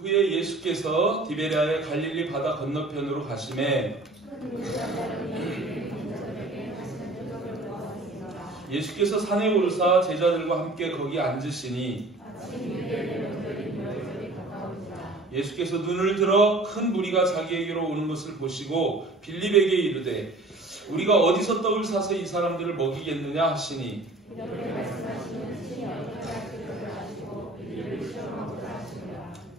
후에 예수께서 디베랴의 갈릴리 바다 건너편으로 가시매 예수께서 산에 오르사 제자들과 함께 거기 앉으시니 예수께서 눈을 들어 큰 무리가 자기에게로 오는 것을 보시고 빌립에게 이르되 우리가 어디서 떡을 사서 이 사람들을 먹이겠느냐 하시니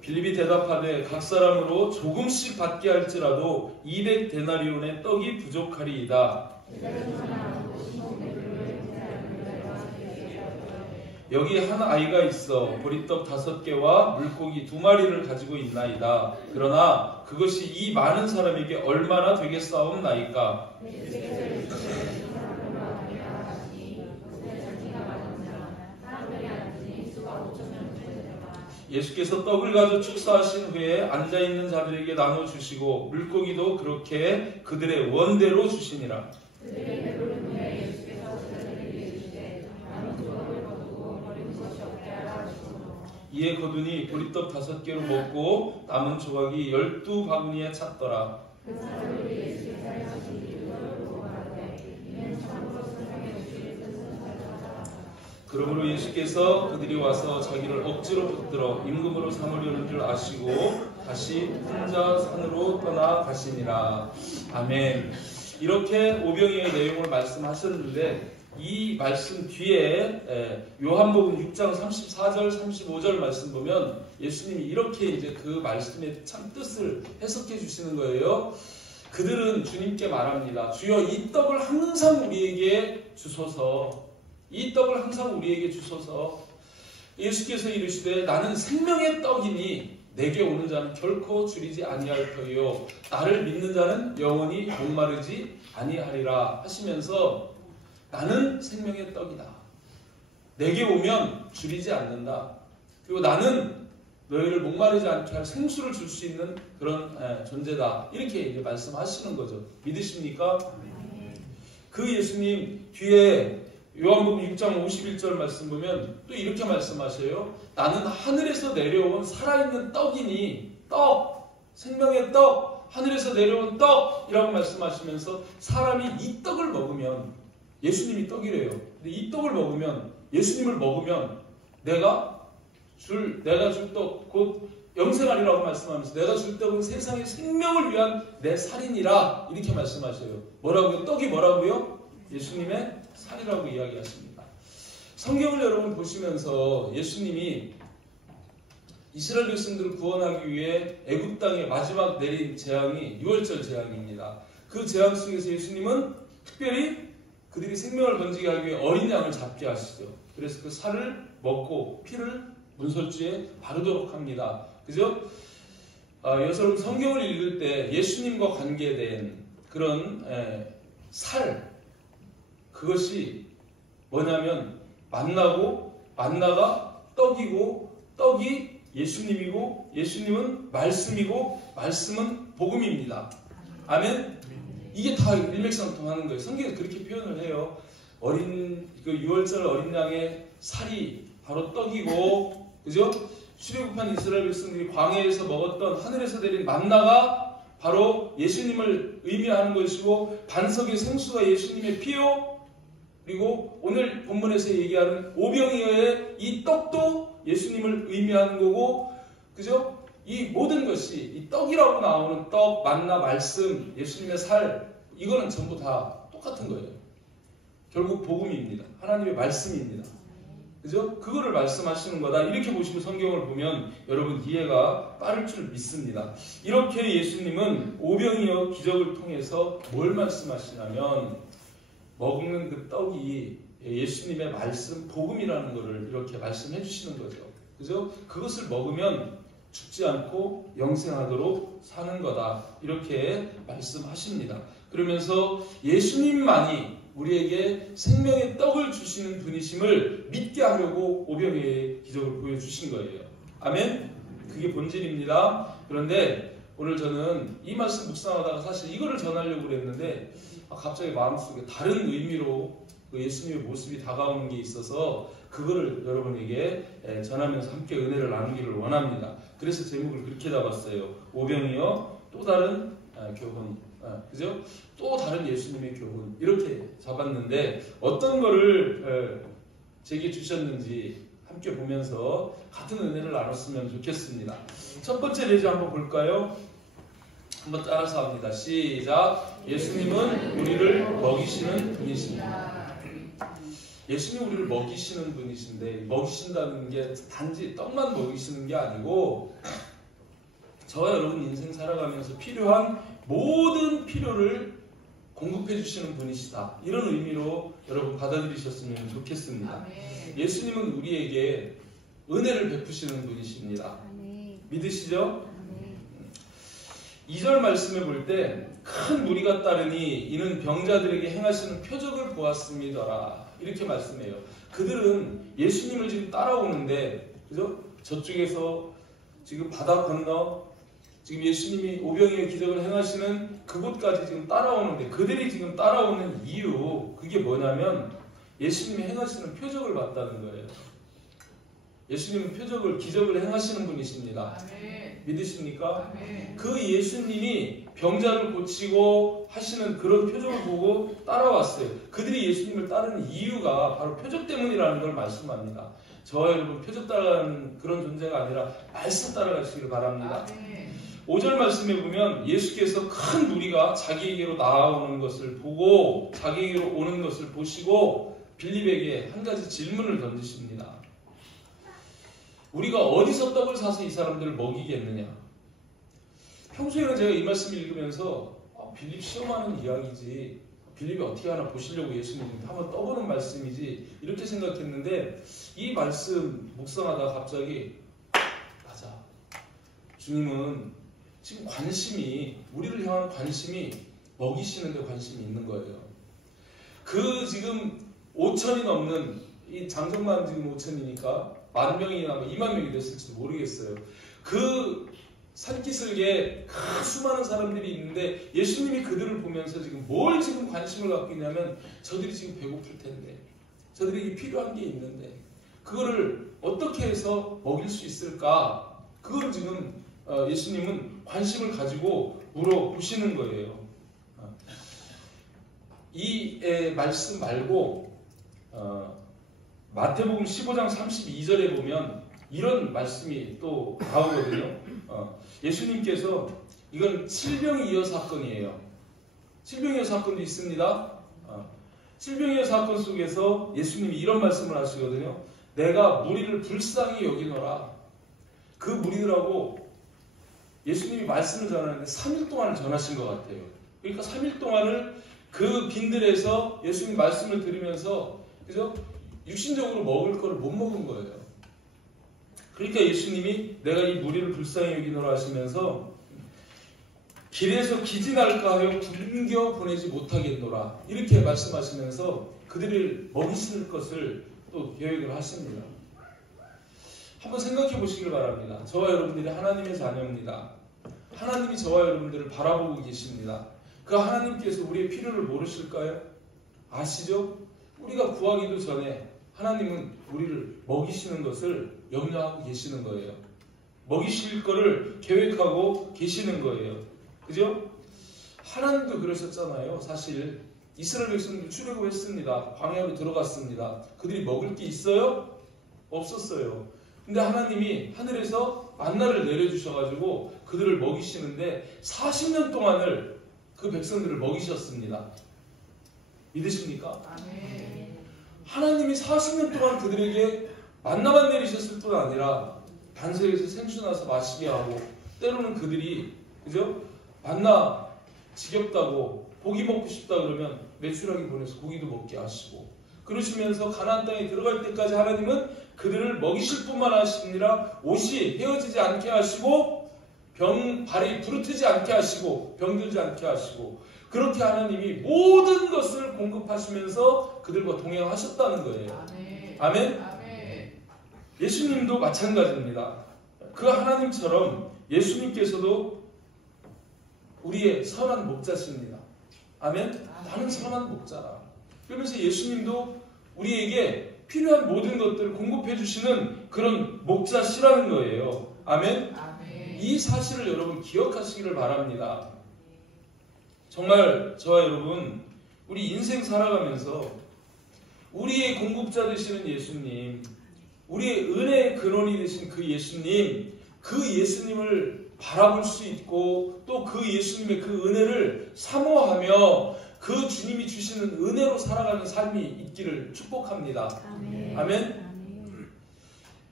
빌립이 대답하되 각 사람으로 조금씩 받게 할지라도 200데나리온의 떡이 부족하리이다. 여기 한 아이가 있어 보리떡 5개와 물고기 2마리를 가지고 있나이다. 그러나 그것이 이 많은 사람에게 얼마나 되겠사옵나이까? 예수께서 떡을 가져 축사하신 후에 앉아있는 자들에게 나눠주시고 물고기도 그렇게 그들의 원대로 주시니라. 이에 거두니 보리떡 5개로 먹고 남은 조각이 12바구니에 찼더라. 그러므로 예수께서 그들이 와서 자기를 억지로 붙들어 임금으로 삼으려는 줄 아시고 다시 혼자 산으로 떠나가시니라. 아멘. 이렇게 오병이어의 내용을 말씀하셨는데 이 말씀 뒤에 요한복음 6장 34절 35절 말씀 보면 예수님이 이렇게 이제 그 말씀의 참 뜻을 해석해 주시는 거예요. 그들은 주님께 말합니다. 주여 이 떡을 항상 우리에게 주소서. 이 떡을 항상 우리에게 주소서. 예수께서 이르시되 나는 생명의 떡이니 내게 오는 자는 결코 줄이지 아니할 터이요 나를 믿는 자는 영원히 목마르지 아니하리라 하시면서 나는 생명의 떡이다. 내게 오면 줄이지 않는다. 그리고 나는 너희를 목마르지 않게 할 생수를 줄 수 있는 그런 존재다. 이렇게 이제 말씀하시는 거죠. 믿으십니까? 그 예수님 뒤에 요한복음 6장 51절 말씀 보면 또 이렇게 말씀하셔요. 나는 하늘에서 내려온 살아있는 떡이니 떡, 생명의 떡, 하늘에서 내려온 떡이라고 말씀하시면서 사람이 이 떡을 먹으면 예수님이 떡이래요. 근데 이 떡을 먹으면 예수님을 먹으면 내가 줄 떡 곧 영생하리라고 말씀하면서 내가 줄 떡은 세상의 생명을 위한 내 살이니라 이렇게 말씀하셔요. 뭐라고요? 떡이 뭐라고요? 예수님의 살이라고 이야기하십니다. 성경을 여러분 보시면서 예수님이 이스라엘 백성들을 구원하기 위해 애굽 땅에 마지막 내린 재앙이 유월절 재앙입니다. 그 재앙 속에서 예수님은 특별히 그들이 생명을 건지게 하기 위해 어린 양을 잡게 하시죠. 그래서 그 살을 먹고 피를 문설주에 바르도록 합니다. 그죠? 여러분 성경을 읽을 때 예수님과 관계된 그런 살 그것이 뭐냐면 만나가 떡이고 떡이 예수님이고 예수님은 말씀이고 말씀은 복음입니다. 아멘. 이게 다 일맥상통하는 거예요. 성경에 그렇게 표현을 해요. 그 유월절 어린 양의 살이 바로 떡이고, 그죠? 출애굽한 이스라엘 백성들이 광야에서 먹었던 하늘에서 내린 만나가 바로 예수님을 의미하는 것이고, 반석의 생수가 예수님의 피요. 그리고 오늘 본문에서 얘기하는 오병이어의 이 떡도 예수님을 의미하는 거고, 그죠? 이 모든 것이 이 떡이라고 나오는 떡, 만나, 말씀, 예수님의 살 이거는 전부 다 똑같은 거예요. 결국 복음입니다. 하나님의 말씀입니다. 그죠? 그거를 말씀하시는 거다. 이렇게 보시고 성경을 보면 여러분 이해가 빠를 줄 믿습니다. 이렇게 예수님은 오병이어 기적을 통해서 뭘 말씀하시냐면 먹는 그 떡이 예수님의 말씀, 복음이라는 것을 이렇게 말씀해 주시는 거죠. 그죠? 그것을 먹으면 죽지 않고 영생하도록 사는 거다. 이렇게 말씀하십니다. 그러면서 예수님만이 우리에게 생명의 떡을 주시는 분이심을 믿게 하려고 오병이어의 기적을 보여주신 거예요. 아멘? 그게 본질입니다. 그런데 오늘 저는 이 말씀 묵상하다가 사실 이거를 전하려고 그랬는데 갑자기 마음속에 다른 의미로 그 예수님의 모습이 다가오는 게 있어서 그거를 여러분에게 전하면서 함께 은혜를 나누기를 원합니다. 그래서 제목을 그렇게 잡았어요. 오병이어 또 다른 교훈, 그죠? 또 다른 예수님의 교훈 이렇게 잡았는데 어떤 거를 제게 주셨는지 함께 보면서 같은 은혜를 나눴으면 좋겠습니다. 첫 번째 예제 한번 볼까요? 한번 따라서 합니다. 시작. 예수님은 우리를 먹이시는 분이십니다. 예수님이 우리를 먹이시는 분이신데 먹이신다는 게 단지 떡만 먹이시는 게 아니고 저와 여러분 인생 살아가면서 필요한 모든 필요를 공급해 주시는 분이시다. 이런 의미로 여러분 받아들이셨으면 좋겠습니다. 아멘. 예수님은 우리에게 은혜를 베푸시는 분이십니다. 아멘. 믿으시죠? 아멘. 2절 말씀을 볼 때 큰 무리가 따르니 이는 병자들에게 행하시는 표적을 보았음이더라. 이렇게 말씀해요. 그들은 예수님을 지금 따라오는데, 그죠? 저쪽에서 지금 바다 건너 지금 예수님이 오병이어 기적을 행하시는 그곳까지 지금 따라오는데 그들이 지금 따라오는 이유 그게 뭐냐면 예수님이 행하시는 표적을 봤다는 거예요. 예수님은 표적을 기적을 행하시는 분이십니다. 아멘. 믿으십니까? 아멘. 그 예수님이 병자를 고치고 하시는 그런 표적을 보고 따라왔어요. 그들이 예수님을 따르는 이유가 바로 표적 때문이라는 걸 말씀합니다. 저와 여러분 표적 따라가는 그런 존재가 아니라 말씀 따라가시길 바랍니다. 아멘. 5절 말씀에 보면 예수께서 큰 무리가 자기에게로 나아오는 것을 보고 자기에게로 오는 것을 보시고 빌립에게 한 가지 질문을 던지십니다. 우리가 어디서 떡을 사서 이 사람들을 먹이겠느냐? 평소에는 제가 이 말씀을 읽으면서 빌립 시험하는 이야기지 빌립이 어떻게 하나 보시려고 예수님 한번 떠보는 말씀이지 이렇게 생각했는데 이 말씀 묵상하다가 갑자기 맞아. 주님은 지금 관심이 우리를 향한 관심이 먹이시는 데 관심이 있는 거예요. 그 지금 5천이 넘는 이 장정만 지금 5천이니까 10,000명이나 20,000명이 됐을지도 모르겠어요. 그 산기슭에 수많은 사람들이 있는데 예수님이 그들을 보면서 지금 뭘 지금 관심을 갖고 있냐면 저들이 지금 배고플 텐데 저들에게 필요한 게 있는데 그거를 어떻게 해서 먹일 수 있을까? 그거를 지금 예수님은 관심을 가지고 물어보시는 거예요. 이 말씀 말고 마태복음 15장 32절에 보면 이런 말씀이 또 나오거든요. 예수님께서 이건 칠병이어 사건이에요. 칠병이어 사건도 있습니다. 칠병이어 사건 속에서 예수님이 이런 말씀을 하시거든요. 내가 무리를 불쌍히 여기노라. 그 무리들하고 예수님이 말씀을 전하는데 3일 동안을 전하신 것 같아요. 그러니까 3일 동안을 그 빈들에서 예수님 말씀을 들으면서 그죠? 육신적으로 먹을 거를 못 먹은 거예요. 그러니까 예수님이 내가 이 무리를 불쌍히 여기노라 하시면서 길에서 기진할까 하여 굶겨 보내지 못하겠노라 이렇게 말씀하시면서 그들을 먹이실 것을 또 계획을 하십니다. 한번 생각해 보시길 바랍니다. 저와 여러분들이 하나님의 자녀입니다. 하나님이 저와 여러분들을 바라보고 계십니다. 그 하나님께서 우리의 필요를 모르실까요? 아시죠? 우리가 구하기도 전에 하나님은 우리를 먹이시는 것을 염려하고 계시는 거예요. 먹이실 거를 계획하고 계시는 거예요. 그죠? 하나님도 그러셨잖아요. 사실 이스라엘 백성들 출애굽했습니다. 광야로 들어갔습니다. 그들이 먹을 게 있어요? 없었어요. 근데 하나님이 하늘에서 만나를 내려주셔가지고 그들을 먹이시는데 40년 동안을 그 백성들을 먹이셨습니다. 믿으십니까? 아멘. 하나님이 40년 동안 그들에게 만나만 내리셨을 뿐 아니라 반석에서 생수 나서 마시게 하고 때로는 그들이 그죠? 만나 지겹다고 고기 먹고 싶다 그러면 메추라기 보내서 고기도 먹게 하시고 그러시면서 가나안 땅에 들어갈 때까지 하나님은 그들을 먹이실 뿐만 아니라 옷이 헤어지지 않게 하시고 발이 부르트지 않게 하시고 병들지 않게 하시고 그렇게 하나님이 모든 것을 공급하시면서 그들과 동행하셨다는 거예요. 아멘. 아멘? 아멘. 예수님도 마찬가지입니다. 그 하나님처럼 예수님께서도 우리의 선한 목자십니다. 아멘? 나는 선한 목자라. 그러면서 예수님도 우리에게 필요한 모든 것들을 공급해 주시는 그런 목자시라는 거예요. 아멘? 이 사실을 여러분 기억하시기를 바랍니다. 정말 저와 여러분, 우리 인생 살아가면서 우리의 공급자 되시는 예수님, 우리의 은혜의 근원이 되신 그 예수님, 그 예수님을 바라볼 수 있고 또 그 예수님의 그 은혜를 사모하며 그 주님이 주시는 은혜로 살아가는 삶이 있기를 축복합니다. 아멘. 아멘.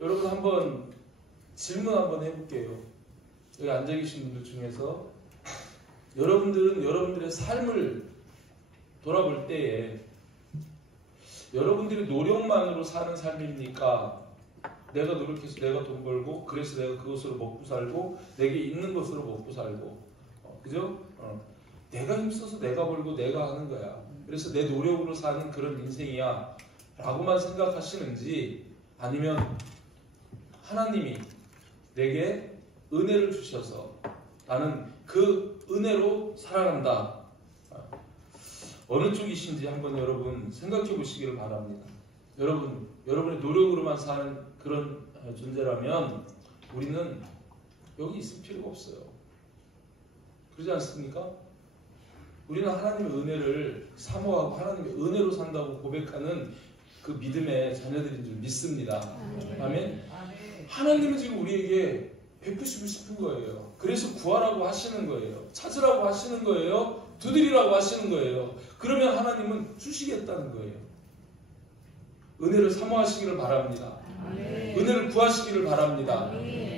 여러분 한번 질문 한번 해볼게요. 여기 앉아 계신 분들 중에서 여러분들은 여러분들의 삶을 돌아볼 때에 여러분들이 노력만으로 사는 삶입니까? 내가 노력해서 내가 돈 벌고 그래서 내가 그것으로 먹고 살고 내게 있는 것으로 먹고 살고 그죠? 내가 힘써서 내가 벌고 내가 하는 거야. 그래서 내 노력으로 사는 그런 인생이야 라고만 생각하시는지, 아니면 하나님이 내게 은혜를 주셔서 나는 그 은혜로 살아간다, 어느 쪽이신지 한번 여러분 생각해 보시기를 바랍니다. 여러분의 노력으로만 사는 그런 존재라면 우리는 여기 있을 필요가 없어요. 그러지 않습니까? 우리는 하나님의 은혜를 사모하고 하나님의 은혜로 산다고 고백하는 그 믿음의 자녀들인 줄 믿습니다. 아멘. 하나님은 지금 우리에게 베푸시고 싶은 거예요. 그래서 구하라고 하시는 거예요. 찾으라고 하시는 거예요. 두드리라고 하시는 거예요. 그러면 하나님은 주시겠다는 거예요. 은혜를 사모하시기를 바랍니다. 은혜를 구하시기를 바랍니다.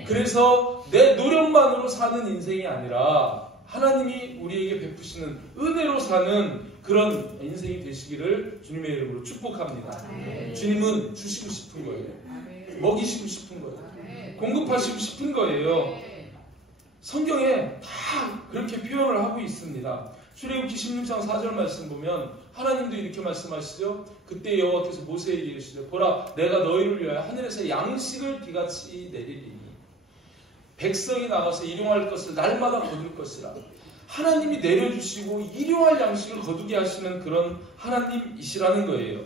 그래서 내 노력만으로 사는 인생이 아니라 하나님이 우리에게 베푸시는 은혜로 사는 그런 인생이 되시기를 주님의 이름으로 축복합니다. 주님은 주시고 싶은 거예요. 먹이시고 싶은 거예요. 공급하시고 싶은 거예요. 성경에 다 그렇게 표현을 하고 있습니다. 출애굽기 16장 4절 말씀 보면 하나님도 이렇게 말씀하시죠. 그때 여호와께서 모세에게 이르시되 보라, 내가 너희를 위하여 하늘에서 양식을 비같이 내리리니 백성이 나가서 일용할 것을 날마다 거둘 것이라. 하나님이 내려주시고 일용할 양식을 거두게 하시는 그런 하나님이시라는 거예요.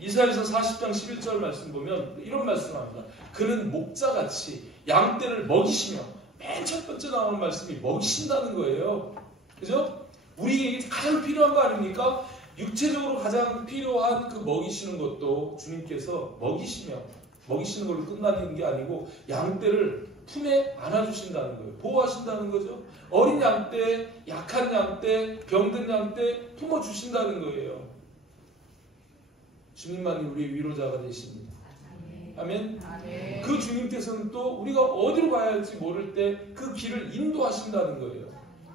이사야서 40장 11절 말씀 보면 이런 말씀합니다. 그는 목자같이 양떼를 먹이시며, 맨 첫 번째 나오는 말씀이 먹이신다는 거예요. 그죠? 우리에게 가장 필요한 거 아닙니까? 육체적으로 가장 필요한 그 먹이시는 것도 주님께서 먹이시는 걸로 끝나는 게 아니고 양떼를 품에 안아주신다는 거예요. 보호하신다는 거죠. 어린 양떼, 약한 양떼, 병든 양떼 품어주신다는 거예요. 주님만이 우리의 위로자가 되십니다. 아멘. 그 주님께서는 또 우리가 어디로 가야 할지 모를 때 그 길을 인도하신다는 거예요.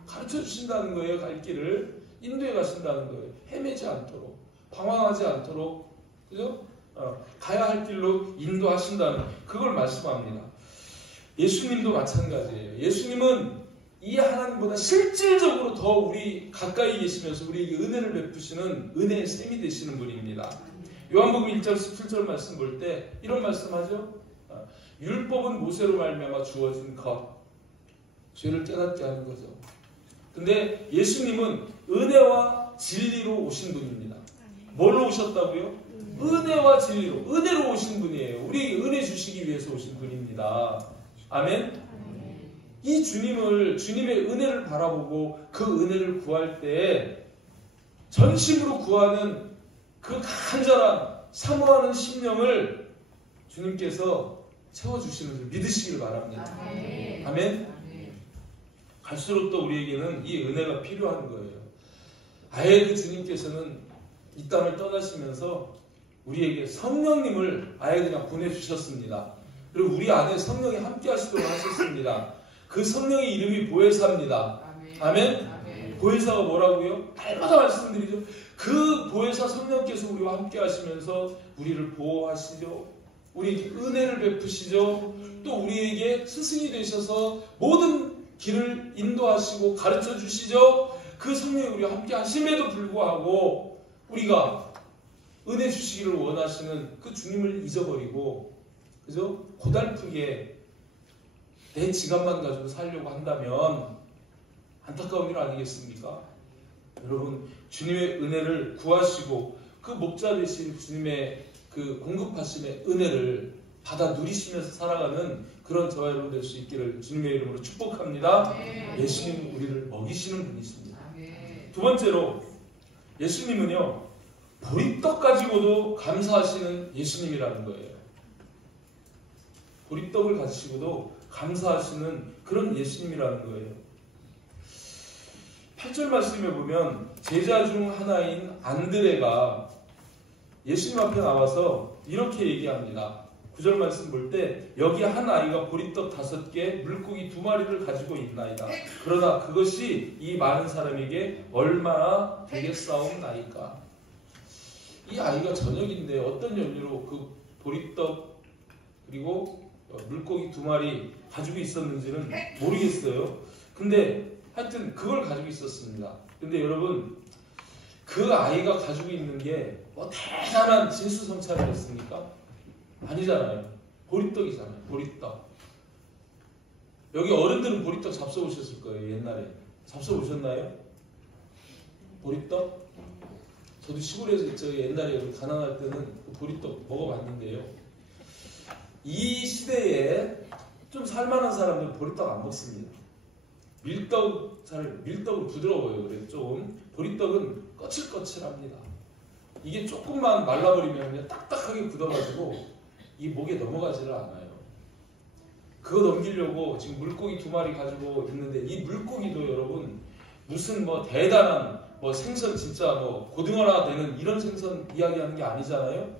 가르쳐 주신다는 거예요. 갈 길을 인도해 가신다는 거예요. 헤매지 않도록, 방황하지 않도록, 그죠? 가야 할 길로 인도하신다는, 그걸 말씀합니다. 예수님도 마찬가지예요. 예수님은 이 하나님보다 실질적으로 더 우리 가까이 계시면서 우리에게 은혜를 베푸시는 은혜의 샘이 되시는 분입니다. 요한복음 1장 17절 말씀 볼 때 이런 말씀하죠. 율법은 모세로 말미암아 주어진 것, 죄를 깨닫게 하는 거죠. 근데 예수님은 은혜와 진리로 오신 분입니다. 뭘로 오셨다고요? 은혜와 진리로, 은혜로 오신 분이에요. 우리에게 은혜 주시기 위해서 오신 분입니다. 아멘? 이 주님의 은혜를 바라보고 그 은혜를 구할 때 전심으로 구하는 그 간절한 사모하는 심령을 주님께서 채워주시는 줄 믿으시길 바랍니다. 아멘? 갈수록 또 우리에게는 이 은혜가 필요한 거예요. 아예 그 주님께서는 이 땅을 떠나시면서 우리에게 성령님을 아예 그냥 보내주셨습니다. 그리고 우리 안에 성령이 함께 하시도록 하셨습니다. 그 성령의 이름이 보혜사입니다. 아멘? 보혜사가 뭐라고요? 날마다 말씀드리죠. 그 보혜사 성령께서 우리와 함께 하시면서 우리를 보호하시죠. 우리에게 은혜를 베푸시죠. 또 우리에게 스승이 되셔서 모든 길을 인도하시고 가르쳐 주시죠. 그 성령이 우리와 함께 하심에도 불구하고 우리가 은혜 주시기를 원하시는 그 주님을 잊어버리고, 그죠? 고달프게 내 지갑만 가지고 살려고 한다면 안타까운 일 아니겠습니까? 여러분, 주님의 은혜를 구하시고 그 목자 되신 주님의 그 공급하심의 은혜를 받아 누리시면서 살아가는 그런 저와 여러분 될 수 있기를 주님의 이름으로 축복합니다. 예수님은 우리를 먹이시는 분이십니다. 두 번째로 예수님은요, 보리떡 가지고도 감사하시는 예수님이라는 거예요. 보리떡을 가지고도 감사하시는 그런 예수님이라는 거예요. 8절 말씀에 보면 제자 중 하나인 안드레가 예수님 앞에 나와서 이렇게 얘기합니다. 9절 말씀 볼 때 여기 한 아이가 보리떡 5개, 물고기 2마리를 가지고 있나이다. 그러나 그것이 이 많은 사람에게 얼마나 되겠사옵나이까. 이 아이가 저녁인데 어떤 연유로 그 보리떡 그리고 물고기 2마리 가지고 있었는지는 모르겠어요. 근데 하여튼 그걸 가지고 있었습니다. 근데 여러분, 그 아이가 가지고 있는 게 뭐 대단한 진수성찬이었습니까? 아니잖아요. 보리떡이잖아요. 보리떡. 여기 어른들은 보리떡 잡숴보셨을 거예요. 옛날에 잡숴보셨나요? 보리떡? 저도 시골에서 저 옛날에 가난할 때는 보리떡 먹어봤는데요. 이 시대에 좀 살만한 사람들은 보리떡 안 먹습니다. 밀떡은 부드러워요. 그래서 좀 보리떡은 거칠거칠합니다. 이게 조금만 말라버리면 그냥 딱딱하게 굳어가지고 이 목에 넘어가지를 않아요. 그거 넘기려고 지금 물고기 2마리 가지고 있는데, 이 물고기도 여러분 무슨 뭐 대단한 뭐 생선, 진짜 뭐 고등어나 되는 이런 생선 이야기하는 게 아니잖아요.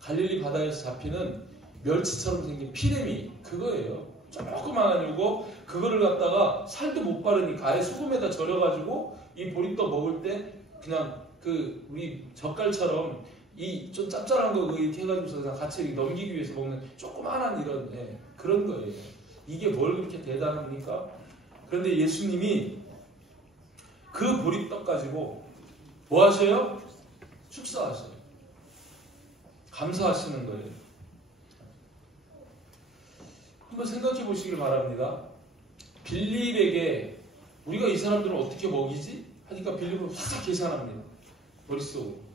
갈릴리 바다에서 잡히는 멸치처럼 생긴 피레미, 그거예요. 조그만한 요거, 그거를 갖다가 살도 못 바르니까 아예 소금에다 절여가지고 이 보리떡 먹을 때 그냥 그 우리 젓갈처럼 이 좀 짭짤한 거 이렇게 해가지고서 그냥 같이 이렇게 넘기기 위해서 먹는 조그만한 이런 그런 거예요. 이게 뭘 그렇게 대단합니까? 그런데 예수님이 그 보리떡 가지고 뭐 하셔요? 축사하셔요. 감사하시는 거예요. 한번 생각해 보시길 바랍니다. 빌립에게 우리가 이 사람들을 어떻게 먹이지? 하니까 빌립은 확 계산합니다. 머릿속으로.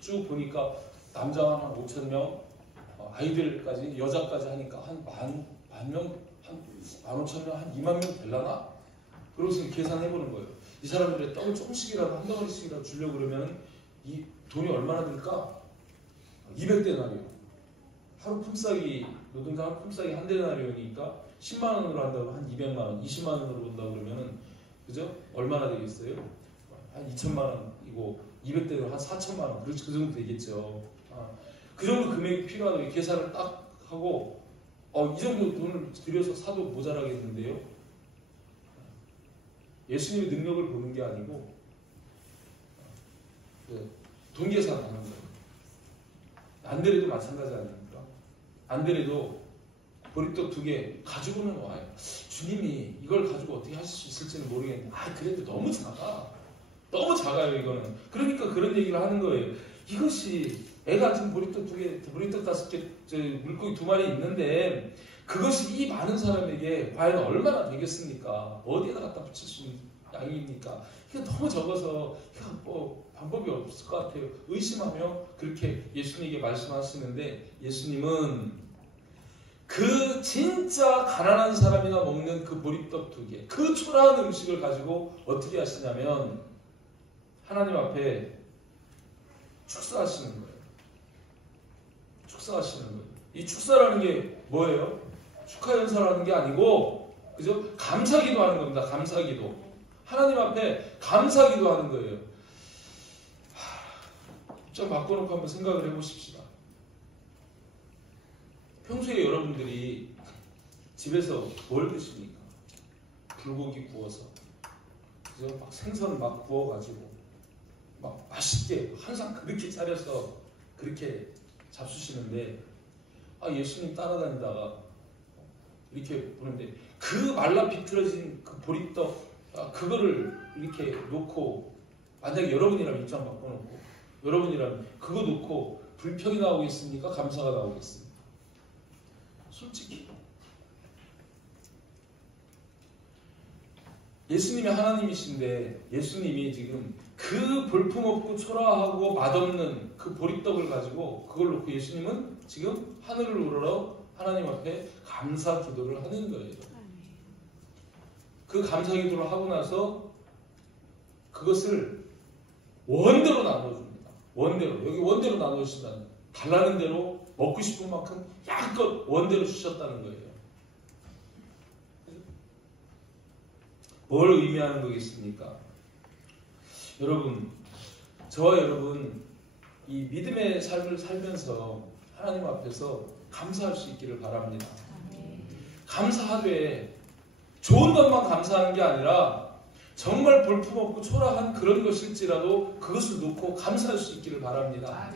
쭉 보니까 남자가 한 5,000명, 아이들까지, 여자까지 하니까 한 10,000명, 한 15,000명, 한 2만 명 되려나? 그러고서 계산해보는 거예요. 이 사람들의 떡을 조금씩이라도 한 덩어리씩이라도 주려고 그러면 이 돈이 얼마나 들까? 200데나리온. 하루 품삯이, 노동자 하루 품삯이 한 데나리온이니까 10만 원으로 한다고 한 200만 원, 20만 원으로 본다고 그러면은, 그죠? 얼마나 되겠어요? 한 2천만 원이고 200대로 한 4천만 원, 그 정도 되겠죠. 그 정도 금액이 필요하다고 계산을 딱 하고, 이 정도 돈을 들여서 사도 모자라겠는데요. 예수님의 능력을 보는 게 아니고 돈 계산하는 거예요. 안드레도 마찬가지 아닙니까? 안드레도 보리떡 2개 가지고는 와요. 주님이 이걸 가지고 어떻게 하실 수 있을지는 모르겠는데, 그래도 너무 작아. 너무 작아요, 이거는. 그러니까 그런 얘기를 하는 거예요. 이것이 애 같은 보리떡 2개, 보리떡 5개, 물고기 2마리 있는데 그것이 이 많은 사람에게 과연 얼마나 되겠습니까? 어디에다 갖다 붙일 수 있는 양입니까? 이게 너무 적어서 뭐 방법이 없을 것 같아요. 의심하며 그렇게 예수님에게 말씀하시는데, 예수님은 그 진짜 가난한 사람이나 먹는 그 보리떡 2개, 그 초라한 음식을 가지고 어떻게 하시냐면 하나님 앞에 축사하시는 거예요. 축사하시는 거예요. 이 축사라는 게 뭐예요? 축하 연사라는 게 아니고, 그죠? 감사기도 하는 겁니다. 감사기도. 하나님 앞에 감사기도 하는 거예요. 좀 바꿔놓고 한번 생각을 해보십시다. 평소에 여러분들이 집에서 뭘 드십니까? 불고기 구워서, 그죠? 막 생선 막 구워가지고 막 맛있게 항상 그렇게 차려서 그렇게 잡수시는데, 예수님 따라다니다가 이렇게 보는데 그 말라 비틀어진 그 보리떡, 그거를 이렇게 놓고, 만약에 여러분이라면 입장 바꿔놓고 여러분이라면 그거 놓고 불평이 나오겠습니까? 감사가 나오겠습니까? 솔직히 예수님이 하나님이신데, 예수님이 지금 그 볼품없고 초라하고 맛없는 그 보리떡을 가지고 그걸 놓고 예수님은 지금 하늘을 우러러 하나님 앞에 감사 기도를 하는 거예요. 그 감사 기도를 하고 나서 그것을 원대로 나눠줍니다. 원대로. 여기 원대로 나눠주신다는, 달라는 대로 먹고 싶은 만큼 약간 원대로 주셨다는 거예요. 뭘 의미하는 거겠습니까? 여러분, 저와 여러분 이 믿음의 삶을 살면서 하나님 앞에서 감사할 수 있기를 바랍니다. 감사하되 좋은 것만 감사하는 게 아니라 정말 볼품없고 초라한 그런 것일지라도 그것을 놓고 감사할 수 있기를 바랍니다.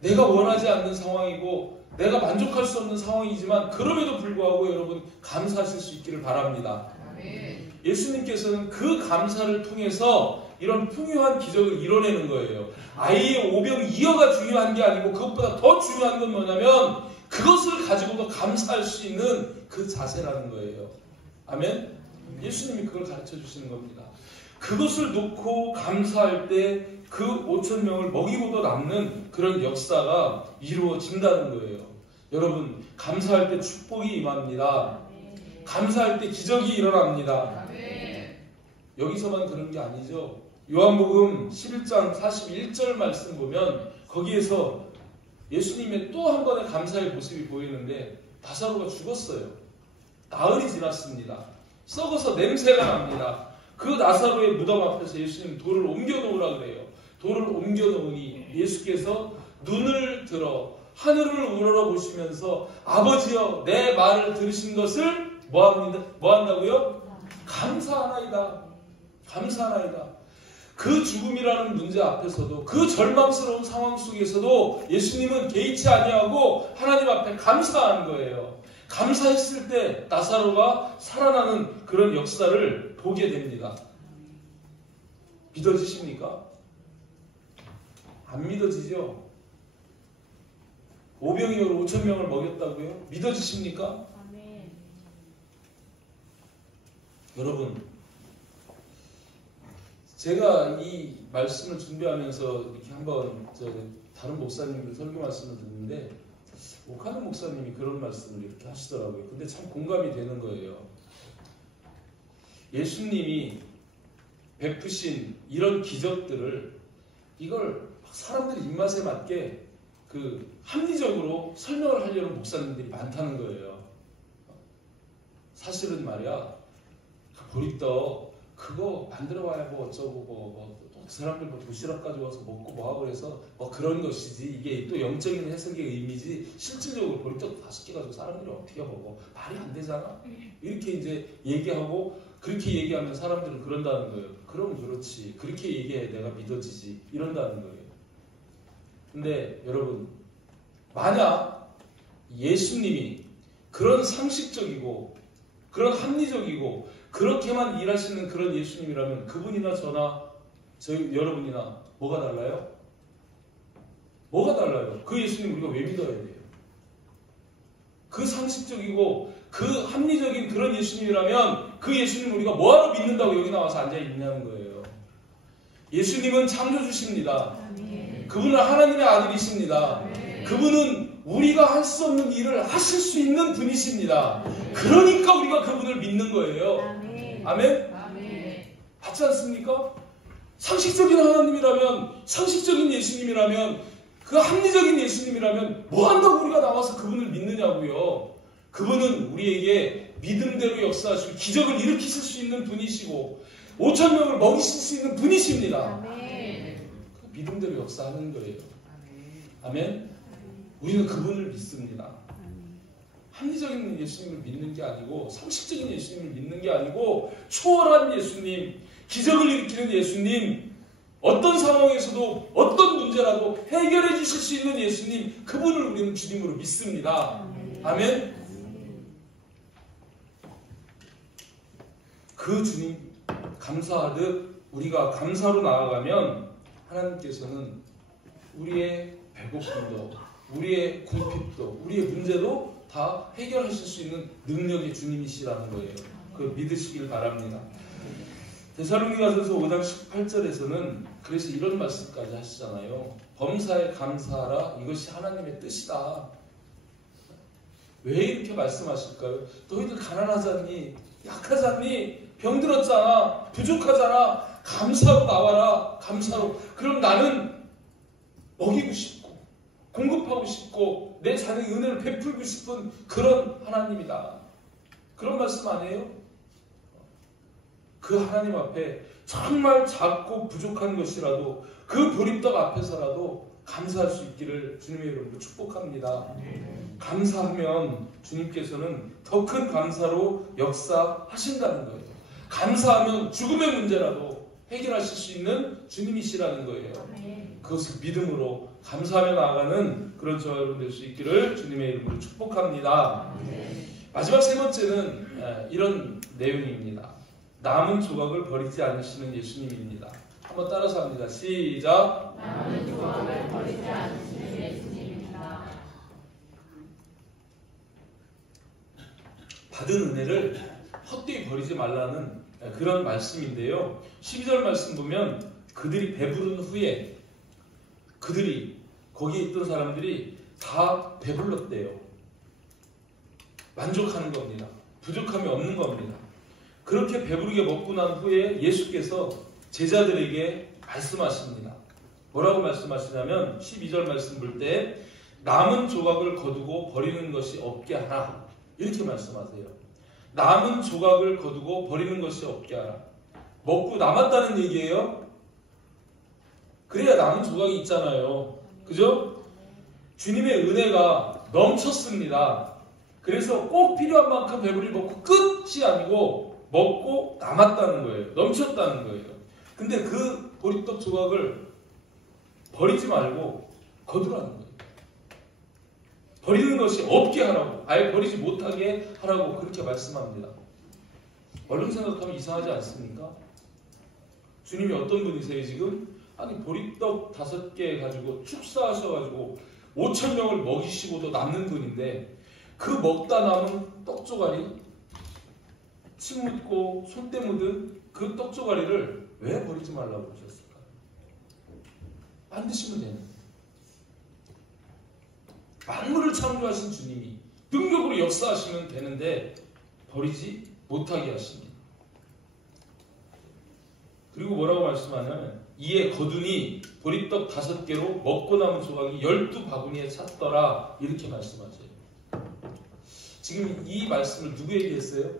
내가 원하지 않는 상황이고 내가 만족할 수 없는 상황이지만 그럼에도 불구하고 여러분 감사하실 수 있기를 바랍니다. 예수님께서는 그 감사를 통해서 이런 풍요한 기적을 이뤄내는 거예요. 아이의 오병이어가 중요한 게 아니고 그것보다 더 중요한 건 뭐냐면 그것을 가지고도 감사할 수 있는 그 자세라는 거예요. 아멘? 예수님이 그걸 가르쳐 주시는 겁니다. 그것을 놓고 감사할 때 그 5,000명을 먹이고도 남는 그런 역사가 이루어진다는 거예요. 여러분, 감사할 때 축복이 임합니다. 감사할 때 기적이 일어납니다. 여기서만 그런 게 아니죠. 요한복음 11장 41절 말씀 보면 거기에서 예수님의 또 한 번의 감사의 모습이 보이는데 나사로가 죽었어요. 나흘이 지났습니다. 썩어서 냄새가 납니다. 그 나사로의 무덤 앞에서 예수님 돌을 옮겨 놓으라 그래요. 돌을 옮겨 놓으니 예수께서 눈을 들어 하늘을 우러러 보시면서 아버지여 내 말을 들으신 것을 뭐한다고요? 감사하나이다. 감사하나이다. 그 죽음이라는 문제 앞에서도 그 절망스러운 상황 속에서도 예수님은 개의치 아니하고 하나님 앞에 감사한 거예요. 감사했을 때 나사로가 살아나는 그런 역사를 보게 됩니다. 믿어지십니까? 안 믿어지죠? 오병이어로 5,000명을 먹였다고요? 믿어지십니까? 여러분, 제가 이 말씀을 준비하면서 이렇게 한번 다른 목사님들 설교 말씀을 듣는데 오카노 목사님이 그런 말씀을 이렇게 하시더라고요. 근데 참 공감이 되는 거예요. 예수님이 베푸신 이런 기적들을 이걸 사람들 입맛에 맞게 그 합리적으로 설명을 하려는 목사님들이 많다는 거예요. 사실은 말이야, 보리떡 그거 만들어봐야 뭐 어쩌고 그 사람들 뭐 도시락 가져와서 먹고 뭐하고 그래서 뭐 그런 것이지 이게 또 영적인 해석의 의미지 실질적으로 보리떡 5개 가지고 사람들이 어떻게 먹어? 말이 안 되잖아. 이렇게 이제 얘기하고 그렇게 얘기하면 사람들은 그런다는 거예요. 그럼 그렇지. 그렇게 얘기해 내가 믿어지지. 이런다는 거예요. 근데 여러분, 만약 예수님이 그런 상식적이고 그런 합리적이고 그렇게만 일하시는 그런 예수님이라면 그분이나 저나 여러분이나 뭐가 달라요? 뭐가 달라요? 그 예수님 우리가 왜 믿어야 돼요? 그 상식적이고 그 합리적인 그런 예수님이라면 그 예수님 우리가 뭐하러 믿는다고 여기 나와서 앉아있냐는 거예요. 예수님은 창조주십니다. 그분은 하나님의 아들이십니다. 그분은 우리가 할 수 없는 일을 하실 수 있는 분이십니다. 그러니까 우리가 그분을 믿는 거예요. 아멘? 맞지 않습니까? 상식적인 하나님이라면, 상식적인 예수님이라면, 그 합리적인 예수님이라면 뭐 한다고 우리가 나와서 그분을 믿느냐고요. 그분은 우리에게 믿음대로 역사하시고 기적을 일으키실 수 있는 분이시고 5,000명을 먹이실 수 있는 분이십니다. 그 믿음대로 역사하는 거예요. 아멘? 우리는 그분을 믿습니다. 합리적인 예수님을 믿는 게 아니고 상식적인 예수님을 믿는 게 아니고 초월한 예수님, 기적을 일으키는 예수님, 어떤 상황에서도 어떤 문제라도 해결해 주실 수 있는 예수님, 그분을 우리는 주님으로 믿습니다. 아멘? 그 주님 감사하듯 우리가 감사로 나아가면 하나님께서는 우리의 배고픔도, 우리의 궁핍도, 우리의 문제도 다 해결하실 수 있는 능력의 주님이시라는 거예요. 그걸 믿으시길 바랍니다. 데살로니가전서 5장 18절에서는 그래서 이런 말씀까지 하시잖아요. 범사에 감사하라. 이것이 하나님의 뜻이다. 왜 이렇게 말씀하실까요? 너희들 가난하잖니? 약하잖니? 병들었잖아? 부족하잖아? 감사로 나와라. 감사로. 그럼 나는 먹이고 싶고 공급하고 싶고 내 자녀의 은혜를 베풀고 싶은 그런 하나님이다. 그런 말씀 아니에요? 그 하나님 앞에 정말 작고 부족한 것이라도 그 보리떡 앞에서라도 감사할 수 있기를 주님의 이름으로 축복합니다. 감사하면 주님께서는 더 큰 감사로 역사하신다는 거예요. 감사하면 죽음의 문제라도 해결하실 수 있는 주님이시라는 거예요. 그것을 믿음으로 감사하며 나아가는 그런 저와 여러분 될 수 있기를 주님의 이름으로 축복합니다. 마지막 세 번째는 이런 내용입니다. 남은 조각을 버리지 않으시는 예수님입니다. 한번 따라서 합니다. 시작. 남은 조각을 버리지 않으시는 예수님입니다. 받은 은혜를 헛되이 버리지 말라는 그런 말씀인데요. 12절 말씀 보면 그들이 배부른 후에 그들이 거기에 있던 사람들이 다 배불렀대요. 만족하는 겁니다. 부족함이 없는 겁니다. 그렇게 배부르게 먹고 난 후에 예수께서 제자들에게 말씀하십니다. 뭐라고 말씀하시냐면 12절 말씀 볼 때 남은 조각을 거두고 버리는 것이 없게 하라. 이렇게 말씀하세요. 남은 조각을 거두고 버리는 것이 없게 하라. 먹고 남았다는 얘기예요. 그래야 남은 조각이 있잖아요. 그죠? 주님의 은혜가 넘쳤습니다. 그래서 꼭 필요한 만큼 배불리 먹고 끝이 아니고 먹고 남았다는 거예요. 넘쳤다는 거예요. 근데 그 보리떡 조각을 버리지 말고 거두라는 거예요. 버리는 것이 없게 하라고, 아예 버리지 못하게 하라고 그렇게 말씀합니다. 얼른 생각하면 이상하지 않습니까? 주님이 어떤 분이세요 지금? 아니 보리떡 5개 가지고 축사하셔가지고 5,000명을 먹이시고도 남는 분인데 그 먹다 남은 떡조가리 침 묻고 손때 묻은 그 떡조가리를 왜 버리지 말라고 그러셨을까요? 만드시면 되는 거예요. 만물을 창조하신 주님이 능력으로 역사하시면 되는데 버리지 못하게 하십니다. 그리고 뭐라고 말씀하냐면 이에 거두니 보리떡 5개로 먹고 남은 조각이 12바구니에 찼더라 이렇게 말씀하세요. 지금 이 말씀을 누구에게 했어요?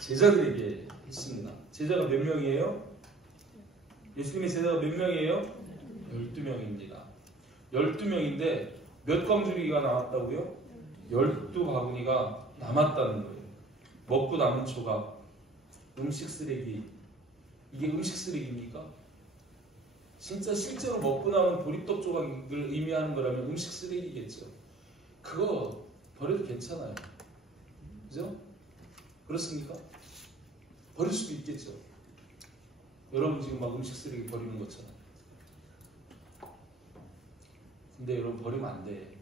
제자들에게 했습니다. 제자가 몇 명이에요? 예수님의 제자가 몇 명이에요? 12명입니다. 12명인데 몇 광주리가 남았다고요? 12바구니가 남았다는 거예요. 먹고 남은 조각, 음식 쓰레기. 이게 음식 쓰레기입니까? 진짜 실제로 먹고 남은 보리떡 조각을 의미하는 거라면 음식 쓰레기겠죠. 그거 버려도 괜찮아요. 그죠? 그렇습니까? 버릴 수도 있겠죠. 여러분 지금 막 음식 쓰레기 버리는 것처럼. 근데 여러분 버리면 안 돼.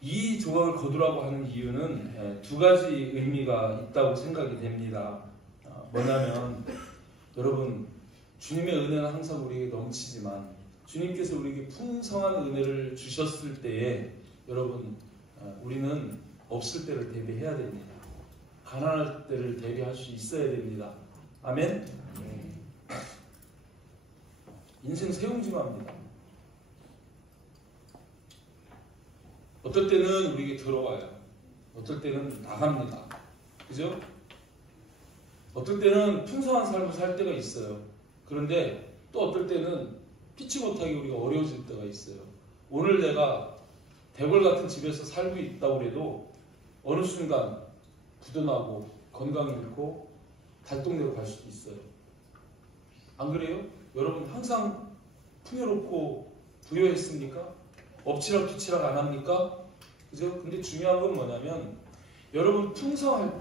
이 조각을 거두라고 하는 이유는 2가지 의미가 있다고 생각이 됩니다. 뭐냐면 여러분 주님의 은혜는 항상 우리에게 넘치지만 주님께서 우리에게 풍성한 은혜를 주셨을 때에 여러분 우리는 없을 때를 대비해야 됩니다. 가난할 때를 대비할 수 있어야 됩니다. 아멘? 인생 세웅지마입니다. 어떨 때는 우리에게 들어와요. 어떨 때는 나갑니다. 그죠? 어떨 때는 풍성한 삶을 살 때가 있어요. 그런데 또 어떨 때는 피치 못하게 우리가 어려워질 때가 있어요. 오늘 내가 대궐 같은 집에서 살고 있다고 해도 어느 순간 부도나고 건강 잃고 달동네로 갈 수도 있어요. 안 그래요? 여러분 항상 풍요롭고 부유했습니까? 엎치락 뒤치락 안 합니까? 그죠? 근데 중요한 건 뭐냐면 여러분 풍성할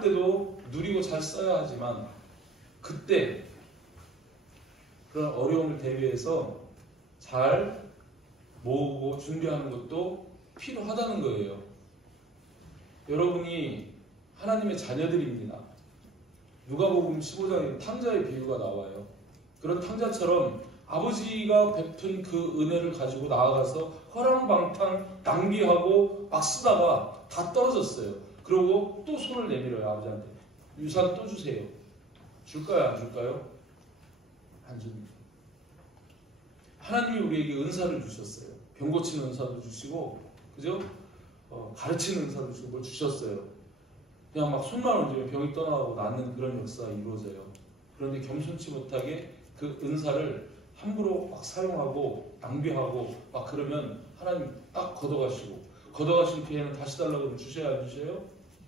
때도 누리고 잘 써야 하지만 그때 그런 어려움을 대비해서 잘 모으고 준비하는 것도 필요하다는 거예요. 여러분이 하나님의 자녀들입니다. 누가복음 15장에 탕자의 비유가 나와요. 그런 탕자처럼 아버지가 베푼 그 은혜를 가지고 나아가서 허랑방탕 낭비하고 막 쓰다가 다 떨어졌어요. 그러고 또 손을 내밀어요. 아버지한테. 유산 또 주세요. 줄까요? 안 줄까요? 안 줍니다. 하나님이 우리에게 은사를 주셨어요. 병 고치는 은사도 주시고, 그죠? 가르치는 은사도 주고 뭘 주셨어요. 그냥 막 손만 얹으면 병이 떠나고 낫는 그런 역사가 이루어져요. 그런데 겸손치 못하게 그 은사를 함부로 막 사용하고 낭비하고 막 그러면 하나님 딱 걷어가시고, 걷어가신 뒤에는 다시 달라고 그러면 주셔야 안 주셔요?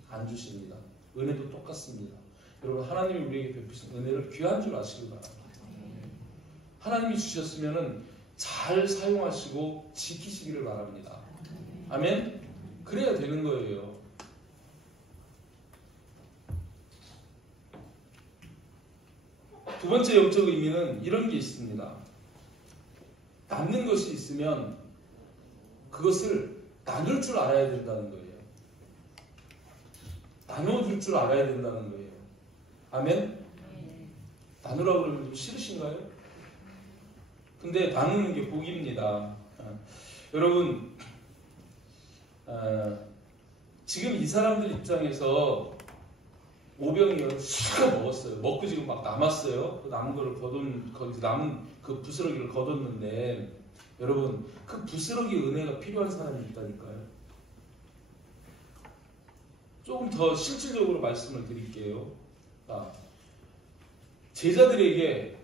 안 주십니다. 은혜도 똑같습니다. 여러분, 하나님이 우리에게 베푸신 은혜를 귀한 줄 아시기 바랍니다. 하나님이 주셨으면 잘 사용하시고 지키시기를 바랍니다. 아멘? 그래야 되는 거예요. 두 번째 영적 의미는 이런 게 있습니다. 남는 것이 있으면 그것을 나눌 줄 알아야 된다는 거예요. 나눠줄 줄 알아야 된다는 거예요. 아멘? 나누라고 그러면 좀 싫으신가요? 근데 나누는 게 복입니다. 여러분, 지금 이 사람들 입장에서 오병이어를 싹 먹었어요. 먹고 지금 막 남았어요. 그 남은 거를 거기서 남은 그 부스러기를 거뒀는데, 여러분, 그 부스러기 은혜가 필요한 사람이 있다니까요. 조금 더 실질적으로 말씀을 드릴게요. 제자들에게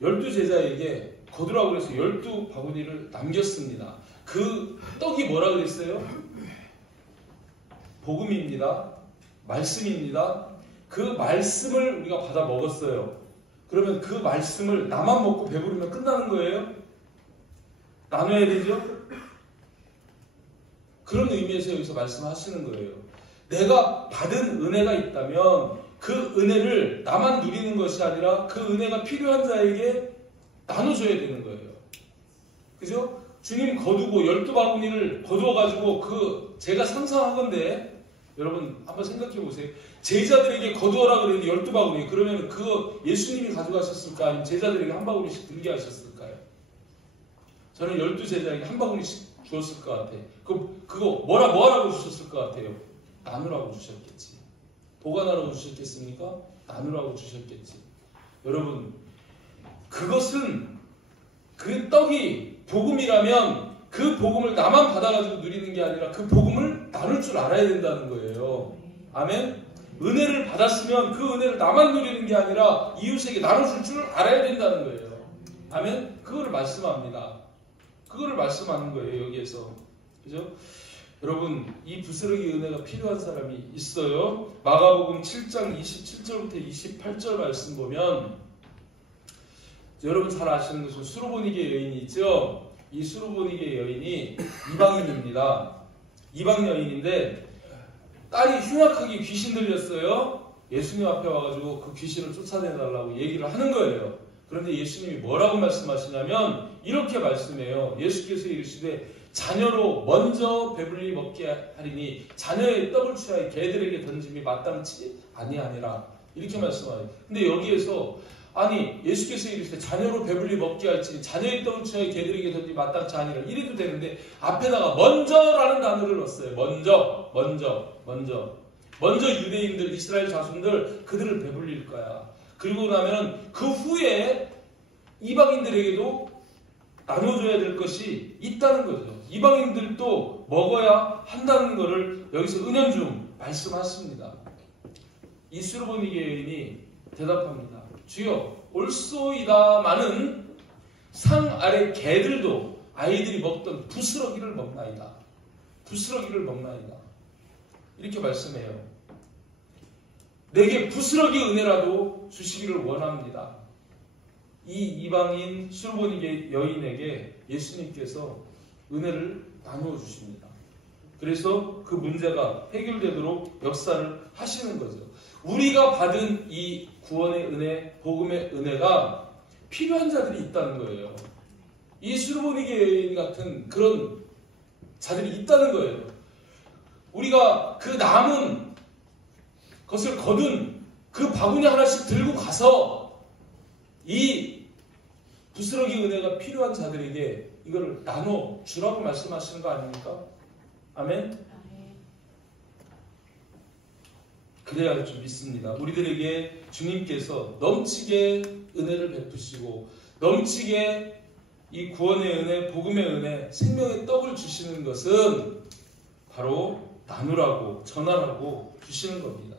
12제자에게 거두라고 그래서 12바구니를 남겼습니다. 그 떡이 뭐라 그랬어요? 복음입니다. 말씀입니다. 그 말씀을 우리가 받아 먹었어요. 그러면 그 말씀을 나만 먹고 배부르면 끝나는 거예요? 나눠야 되죠? 그런 의미에서 여기서 말씀하시는 거예요. 내가 받은 은혜가 있다면 그 은혜를 나만 누리는 것이 아니라 그 은혜가 필요한 자에게 나눠줘야 되는 거예요. 그죠? 주님 거두고 12바구니를 거두어가지고 제가 상상한 건데, 여러분 한번 생각해 보세요. 제자들에게 거두어라 그랬는데 12바구니, 그러면 그거 예수님이 가져가셨을까? 아니면 제자들에게 한 바구니씩 들게 하셨을까요? 저는 12제자에게 한 바구니씩 주었을 것 같아요. 그거 뭐하라고 주셨을 것 같아요? 나누라고 주셨겠지. 보관하라고 주셨겠습니까? 나누라고 주셨겠지. 여러분, 그것은 그 떡이 복음이라면 그 복음을 나만 받아가지고 누리는 게 아니라 그 복음을 나눌 줄 알아야 된다는 거예요. 아멘? 은혜를 받았으면 그 은혜를 나만 누리는 게 아니라 이웃에게 나눠줄 줄 알아야 된다는 거예요. 아멘? 그거를 말씀합니다. 그거를 말씀하는 거예요, 여기에서. 그죠? 여러분, 이 부스러기 은혜가 필요한 사람이 있어요. 마가복음 7장 27절부터 28절 말씀 보면, 여러분 잘 아시는 것은 수르보니게 여인이 있죠. 이 수르보니게 여인이 이방인입니다. 이방 여인인데 딸이 흉악하게 귀신 들렸어요. 예수님 앞에 와가지고 그 귀신을 쫓아내달라고 얘기를 하는 거예요. 그런데 예수님이 뭐라고 말씀하시냐면 이렇게 말씀해요. 예수께서 이르시되 자녀로 먼저 배불리 먹게 하리니 자녀의 떡을 취하여 개들에게 던짐이 마땅치 아니하니라, 이렇게 말씀하요. 근데 여기에서 아니 예수께서 이르시되 자녀로 배불리 먹게 할지니 자녀의 떡을 취하여 개들에게 던짐이 마땅치 아니라 이래도 되는데 앞에다가 먼저라는 단어를 넣었어요. 먼저 유대인들, 이스라엘 자손들, 그들을 배불릴 거야. 그리고 나면 그 후에 이방인들에게도 나눠줘야 될 것이 있다는 거죠. 이방인들도 먹어야 한다는 것을 여기서 은연중 말씀하십니다. 이 수르보니게 여인이 대답합니다. 주여, 옳소이다마는 상 아래 개들도 아이들이 먹던 부스러기를 먹나이다. 이렇게 말씀해요. 내게 부스러기 은혜라도 주시기를 원합니다. 이 이방인 수르보니게 여인에게 예수님께서 은혜를 나누어 주십니다. 그래서 그 문제가 해결되도록 역사를 하시는 거죠. 우리가 받은 이 구원의 은혜, 복음의 은혜가 필요한 자들이 있다는 거예요. 이 수르보니게 여인 같은 그런 자들이 있다는 거예요. 우리가 그 남은 그것을 거둔 그 바구니 하나씩 들고 가서 이 부스러기 은혜가 필요한 자들에게 이거를 나눠 주라고 말씀하시는 거 아닙니까? 아멘? 그래야 할 줄 믿습니다. 우리들에게 주님께서 넘치게 은혜를 베푸시고 넘치게 이 구원의 은혜, 복음의 은혜, 생명의 떡을 주시는 것은 바로 나누라고, 전하라고 주시는 겁니다.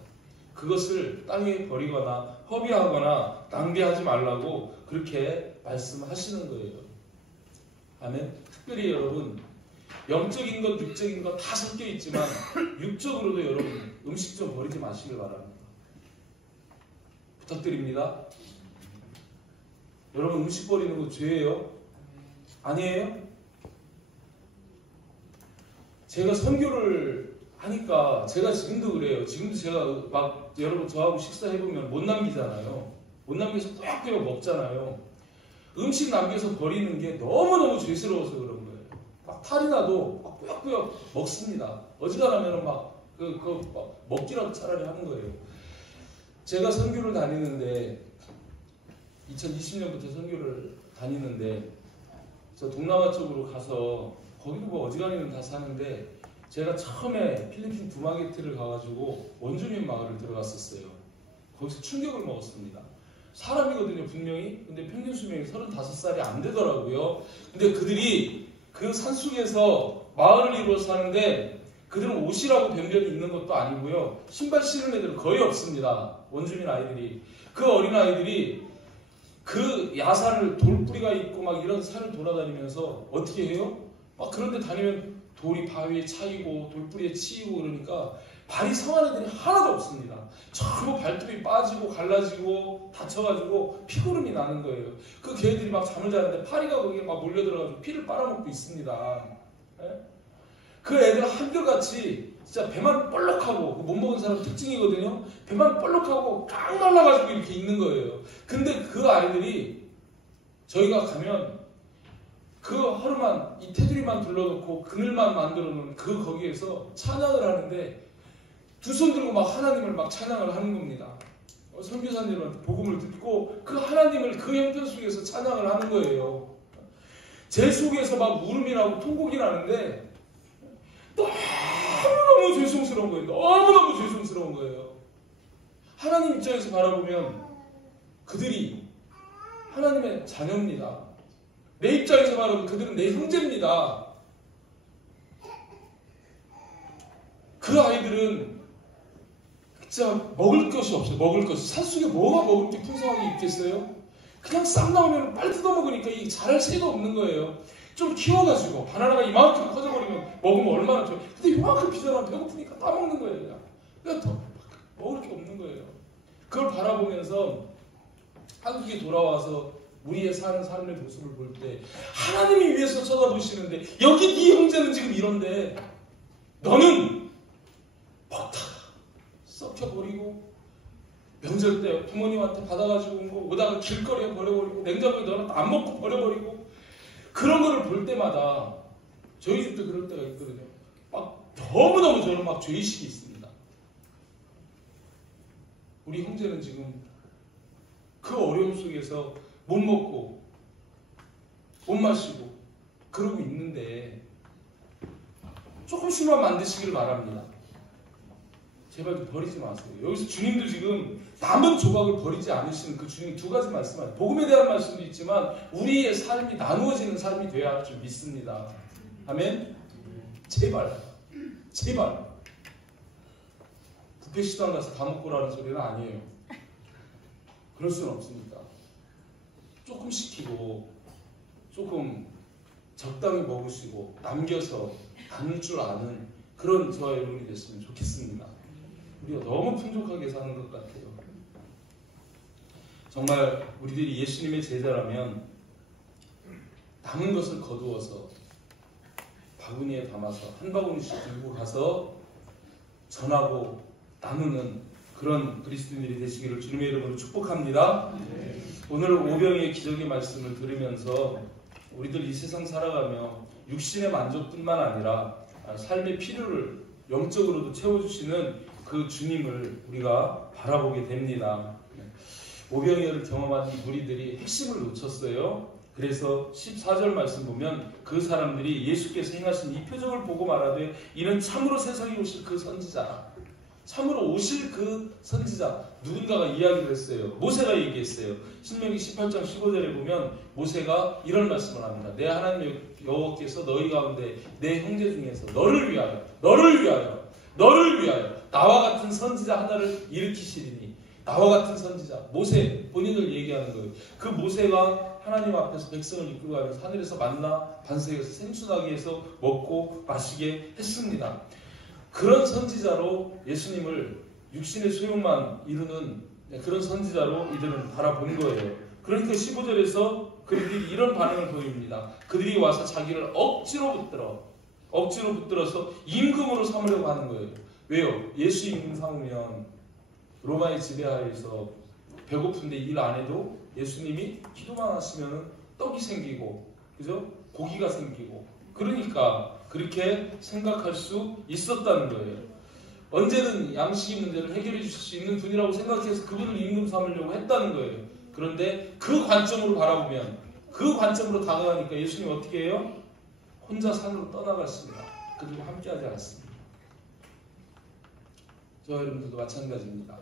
그것을 땅에 버리거나 허비하거나 낭비하지 말라고 그렇게 말씀하시는 거예요. 아멘. 특별히 여러분, 영적인 것, 육적인 것 다 섞여 있지만 육적으로도 여러분 음식 좀 버리지 마시길 바랍니다. 부탁드립니다. 여러분 음식 버리는 거 죄예요? 아니에요? 제가 선교를 하니까 제가 지금도 그래요. 지금도 제가 막 여러분 저하고 식사해보면 못 남기잖아요. 못 남겨서 꾸역꾸역 먹잖아요. 음식 남겨서 버리는 게 너무너무 죄스러워서 그런 거예요. 막 탈이 나도 막 꾸역꾸역 먹습니다. 어지간하면 막 먹기라도 차라리 하는 거예요. 제가 선교를 다니는데 2020년부터 선교를 다니는데 저 동남아 쪽으로 가서 거기도 뭐 어지간히는 다 사는데 제가 처음에 필리핀 두마게트를 가가지고 원주민 마을을 들어갔었어요. 거기서 충격을 먹었습니다. 사람이거든요 분명히. 근데 평균 수명이 35살이 안 되더라고요. 근데 그들이 그 산속에서 마을을 이루어 사는데 그들은 옷이라고 변변이 있는 것도 아니고요. 신발 신은 애들은 거의 없습니다. 원주민 아이들이. 그 어린 아이들이 그 야산을 돌뿌리가 있고 막 이런 산을 돌아다니면서 어떻게 해요? 막 그런데 다니면 돌이 바위에 차이고 돌뿌리에 치이고 그러니까 발이 성한 애들이 하나도 없습니다. 전부 발톱이 빠지고 갈라지고 다쳐가지고 피고름이 나는 거예요. 그 개들이 막 잠을 자는데 파리가 거기에 막 몰려들어가지고 피를 빨아먹고 있습니다. 예? 그 애들 한결같이 진짜 배만 볼록하고 못 먹은 사람 특징이거든요. 배만 볼록하고 깡 말라가지고 이렇게 있는 거예요. 근데 그 아이들이 저희가 가면 그 하루만 이 테두리만 둘러놓고 그늘만 만들어 놓은 그 거기에서 찬양을 하는데 두 손 들고 막 하나님을 막 찬양을 하는 겁니다. 선교사님한테 복음을 듣고 그 하나님을 그 형편 속에서 찬양을 하는 거예요. 제 속에서 막 울음이 나고 통곡이 나는데 너무너무 죄송스러운 거예요. 너무너무 죄송스러운 거예요. 하나님 입장에서 바라보면 그들이 하나님의 자녀입니다. 내 입장에서 바라보면 그들은 내 형제입니다. 그 아이들은 진짜 먹을 것이 없어요. 먹을 것이. 산속에 뭐가 먹을 게 풍성하게 있겠어요? 그냥 싹 나오면 빨리 뜯어먹으니까 이게 자랄 새가 없는 거예요. 좀 키워가지고 바나나가 이만큼 커져버리면 먹으면 얼마나 좋아요. 근데 이만큼 비자라면 배고프니까 다 먹는 거예요. 그냥. 그러니까 더 먹을 게 없는 거예요. 그걸 바라보면서 한국에 돌아와서 우리의 사는 삶의 모습을 볼 때 하나님이 위에서 쳐다보시는데 여기 네 형제는 지금 이런데 너는 퍽 썩혀버리고 명절 때 부모님한테 받아가지고 온 거 오다가 길거리에 버려버리고 냉장고에 넣어놨다 안 먹고 버려버리고 그런 거를 볼 때마다 저희 집도 그럴 때가 있거든요. 막 너무너무 저는 막 죄의식이 있습니다. 우리 형제는 지금 그 어려움 속에서 못 먹고 못 마시고 그러고 있는데 조금씩만 만드시길 바랍니다. 제발 좀 버리지 마세요. 여기서 주님도 지금 남은 조각을 버리지 않으시는 그 주님 두 가지 말씀하세요. 복음에 대한 말씀도 있지만 우리의 삶이 나누어지는 삶이 되어야 할 줄 믿습니다. 아멘? 제발 제발 뷔페 식당 가서 다 먹고라는 소리는 아니에요. 그럴 수는 없습니다. 조금 시키고 조금 적당히 먹으시고 남겨서 나눌 줄 아는 그런 저와 여러분이 됐으면 좋겠습니다. 우리가 너무 풍족하게 사는 것 같아요. 정말 우리들이 예수님의 제자라면 남은 것을 거두어서 바구니에 담아서 한 바구니씩 들고 가서 전하고 나누는 그런 그리스도인들이 되시기를 주님의 이름으로 축복합니다. 네. 오늘 오병이의 기적의 말씀을 들으면서 우리들 이 세상 살아가며 육신의 만족뿐만 아니라 삶의 필요를 영적으로도 채워주시는 그 주님을 우리가 바라보게 됩니다. 오병이어를 경험한 이 무리들이 핵심을 놓쳤어요. 그래서 14절 말씀 보면 그 사람들이 예수께서 행하신 이 표적을 보고 말하되 이는 참으로 세상에 오실 그 선지자라. 참으로 오실 그 선지자. 누군가가 이야기를 했어요. 모세가 얘기했어요. 신명기 18장 15절에 보면 모세가 이런 말씀을 합니다. 내 하나님 여호와께서 너희 가운데 내 형제 중에서 너를 위하여 나와 같은 선지자 하나를 일으키시리니. 나와 같은 선지자, 모세 본인을 얘기하는 거예요. 그 모세가 하나님 앞에서 백성을 이끌고 가면서 하늘에서 만나 반석에서 생수나게 해서 먹고 마시게 했습니다. 그런 선지자로 예수님을 육신의 소용만 이루는 그런 선지자로 이들은 바라본 거예요. 그러니까 15절에서 그들이 이런 반응을 보입니다. 그들이 와서 자기를 억지로 붙들어서 임금으로 삼으려고 하는 거예요. 왜요? 예수 임금 삼으면 로마의 지배하에서 배고픈데 일 안 해도 예수님이 기도만 하시면 떡이 생기고, 그죠? 고기가 생기고, 그러니까 그렇게 생각할 수 있었다는 거예요. 언제든 양식의 문제를 해결해 주실 수 있는 분이라고 생각해서 그분을 임금 삼으려고 했다는 거예요. 그런데 그 관점으로 바라보면, 그 관점으로 다가가니까 예수님 어떻게 해요? 혼자 산으로 떠나갔습니다. 그들과 함께하지 않았습니다. 저와 여러분들도 마찬가지입니다.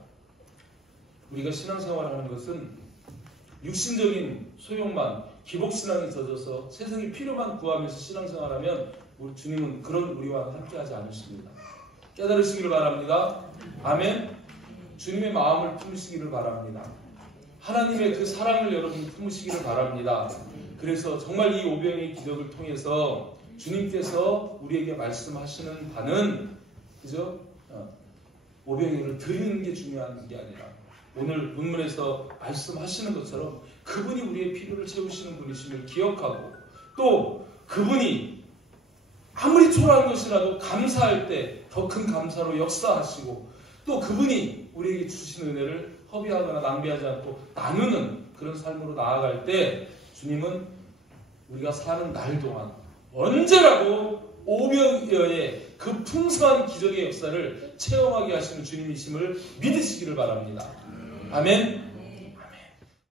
우리가 신앙생활을 하는 것은 육신적인 소용만, 기복신앙에 젖어서 세상의 필요만 구하면서 신앙생활하면 우리 주님은 그런 우리와 함께하지 않으십니다. 깨달으시기를 바랍니다. 아멘. 주님의 마음을 품으시기를 바랍니다. 하나님의 그 사랑을 여러분이 품으시기를 바랍니다. 그래서 정말 이 오병이의 기적을 통해서 주님께서 우리에게 말씀하시는 바는, 그죠? 오병이를 드리는 게 중요한 게 아니라 오늘 본문에서 말씀하시는 것처럼 그분이 우리의 필요를 채우시는 분이심을 기억하고, 또 그분이 아무리 초라한 것이라도 감사할 때 더 큰 감사로 역사하시고, 또 그분이 우리에게 주신 은혜를 허비하거나 낭비하지 않고 나누는 그런 삶으로 나아갈 때 주님은 우리가 사는 날 동안 언제라도 오병이어의 그 풍성한 기적의 역사를 체험하게 하시는 주님이심을 믿으시기를 바랍니다. 아멘.